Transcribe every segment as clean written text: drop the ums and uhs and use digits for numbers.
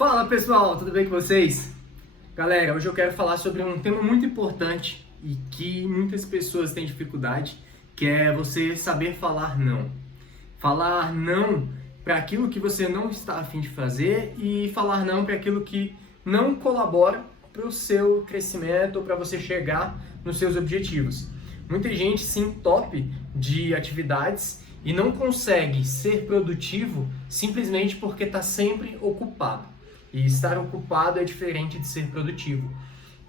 Fala pessoal, tudo bem com vocês? Galera, hoje eu quero falar sobre um tema muito importante e que muitas pessoas têm dificuldade, que é você saber falar não. Falar não para aquilo que você não está a fim de fazer e falar não para aquilo que não colabora para o seu crescimento ou para você chegar nos seus objetivos. Muita gente se entope de atividades e não consegue ser produtivo simplesmente porque está sempre ocupado. E estar ocupado é diferente de ser produtivo.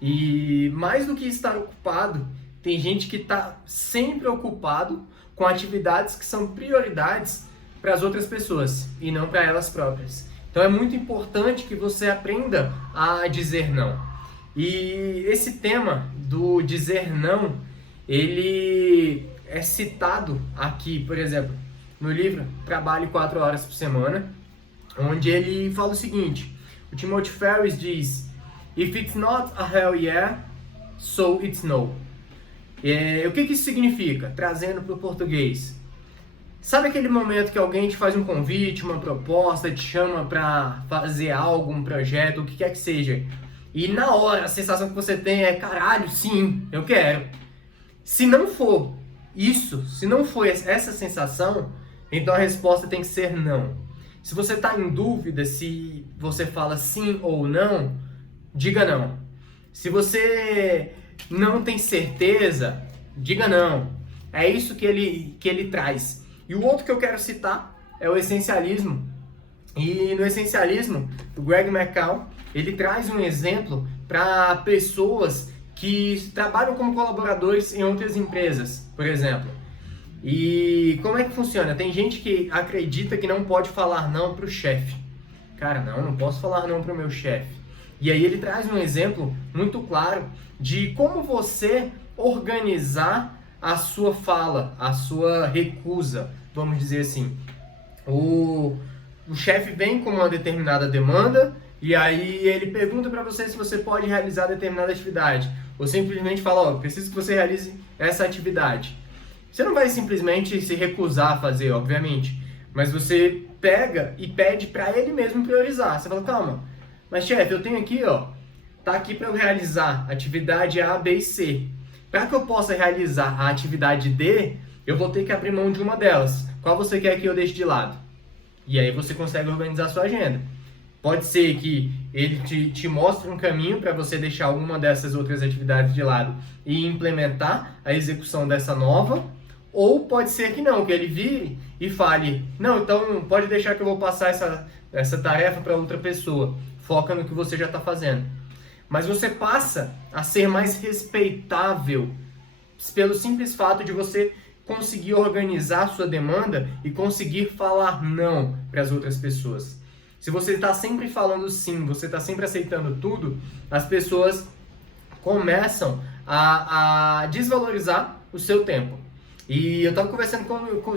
E mais do que estar ocupado, tem gente que está sempre ocupado com atividades que são prioridades para as outras pessoas e não para elas próprias. Então é muito importante que você aprenda a dizer não. E esse tema do dizer não, ele é citado aqui, por exemplo, no livro Trabalhe 4 horas por semana, onde ele fala o seguinte: o Timothy Ferriss diz: "If it's not a hell yeah, so it's no." O que isso significa? Trazendo para o português. Sabe aquele momento que alguém te faz um convite, uma proposta, te chama para fazer algo, um projeto, o que quer que seja, e na hora a sensação que você tem é: caralho, sim, eu quero. Se não for isso, se não for essa sensação, então a resposta tem que ser não. Se você está em dúvida se você fala sim ou não, diga não. Se você não tem certeza, diga não. É isso que ele traz. E o outro que eu quero citar é o essencialismo. E no essencialismo, o Greg McCall, ele traz um exemplo para pessoas que trabalham como colaboradores em outras empresas, por exemplo. E como é que funciona? Tem gente que acredita que não pode falar não para o chefe. Cara, não posso falar não para o meu chefe. E aí ele traz um exemplo muito claro de como você organizar a sua fala, a sua recusa, vamos dizer assim. O chefe vem com uma determinada demanda e aí ele pergunta para você se você pode realizar determinada atividade. Ou simplesmente fala: preciso que você realize essa atividade. Você não vai simplesmente se recusar a fazer, obviamente, mas você pega e pede para ele mesmo priorizar. Você fala: calma, mas chefe, eu tenho aqui, tá aqui para eu realizar atividade A, B e C. Para que eu possa realizar a atividade D, eu vou ter que abrir mão de uma delas. Qual você quer que eu deixe de lado? E aí você consegue organizar a sua agenda. Pode ser que ele te mostre um caminho para você deixar alguma dessas outras atividades de lado e implementar a execução dessa nova. Ou pode ser que não, que ele vire e fale: não, então pode deixar que eu vou passar essa tarefa para outra pessoa. Foca no que você já está fazendo. Mas você passa a ser mais respeitável pelo simples fato de você conseguir organizar a sua demanda e conseguir falar não para as outras pessoas. Se você está sempre falando sim, você está sempre aceitando tudo, as pessoas começam a desvalorizar o seu tempo. E eu estava conversando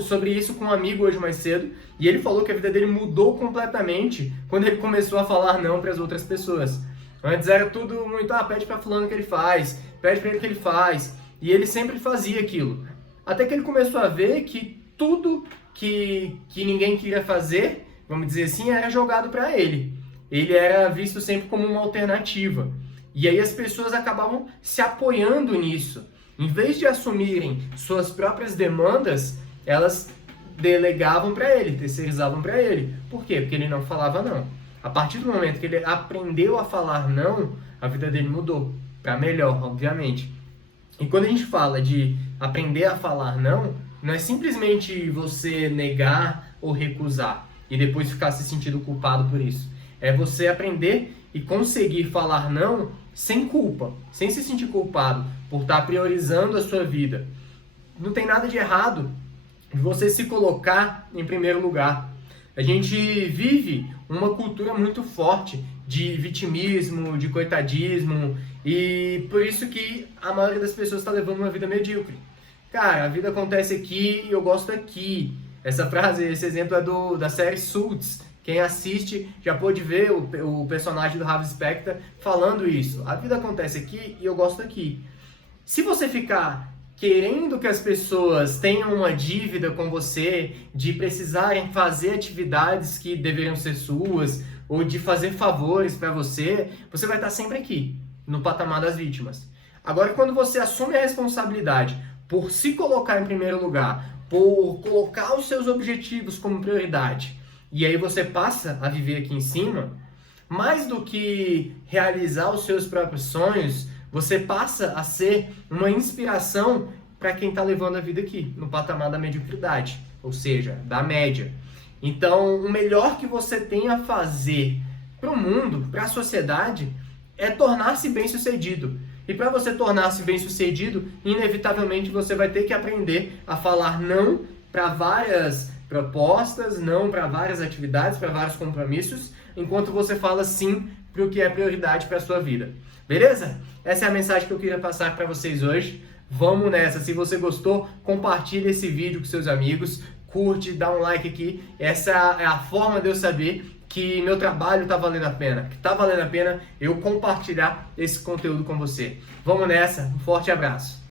sobre isso com um amigo hoje mais cedo, e ele falou que a vida dele mudou completamente quando ele começou a falar não para as outras pessoas. Antes era tudo muito: pede para fulano que ele faz, pede para ele que ele faz, e ele sempre fazia aquilo. Até que ele começou a ver que tudo que ninguém queria fazer, vamos dizer assim, era jogado para ele. Ele era visto sempre como uma alternativa. E aí as pessoas acabavam se apoiando nisso. Em vez de assumirem suas próprias demandas, elas delegavam para ele, terceirizavam para ele. Por quê? Porque ele não falava não. A partir do momento que ele aprendeu a falar não, a vida dele mudou para melhor, obviamente. E quando a gente fala de aprender a falar não, não é simplesmente você negar ou recusar e depois ficar se sentindo culpado por isso. É você aprender e conseguir falar não sem culpa, sem se sentir culpado por estar priorizando a sua vida. Não tem nada de errado de você se colocar em primeiro lugar. A gente vive uma cultura muito forte de vitimismo, de coitadismo, e por isso que a maioria das pessoas está levando uma vida medíocre. Cara, a vida acontece aqui e eu gosto aqui. Essa frase, esse exemplo é da série Suits. Quem assiste já pôde ver o personagem do Harvey Specter falando isso. A vida acontece aqui e eu gosto aqui. Se você ficar querendo que as pessoas tenham uma dívida com você, de precisarem fazer atividades que deveriam ser suas, ou de fazer favores para você, você vai estar sempre aqui, no patamar das vítimas. Agora, quando você assume a responsabilidade por se colocar em primeiro lugar, por colocar os seus objetivos como prioridade, e aí você passa a viver aqui em cima, mais do que realizar os seus próprios sonhos, você passa a ser uma inspiração para quem está levando a vida aqui, no patamar da mediocridade, ou seja, da média. Então, o melhor que você tem a fazer para o mundo, para a sociedade, é tornar-se bem-sucedido. E para você tornar-se bem-sucedido, inevitavelmente você vai ter que aprender a falar não para várias propostas, não para várias atividades, para vários compromissos, enquanto você fala sim para o que é prioridade para a sua vida. Beleza? Essa é a mensagem que eu queria passar para vocês hoje. Vamos nessa. Se você gostou, compartilhe esse vídeo com seus amigos, curte, dá um like aqui. Essa é a forma de eu saber que meu trabalho está valendo a pena, que está valendo a pena eu compartilhar esse conteúdo com você. Vamos nessa, um forte abraço.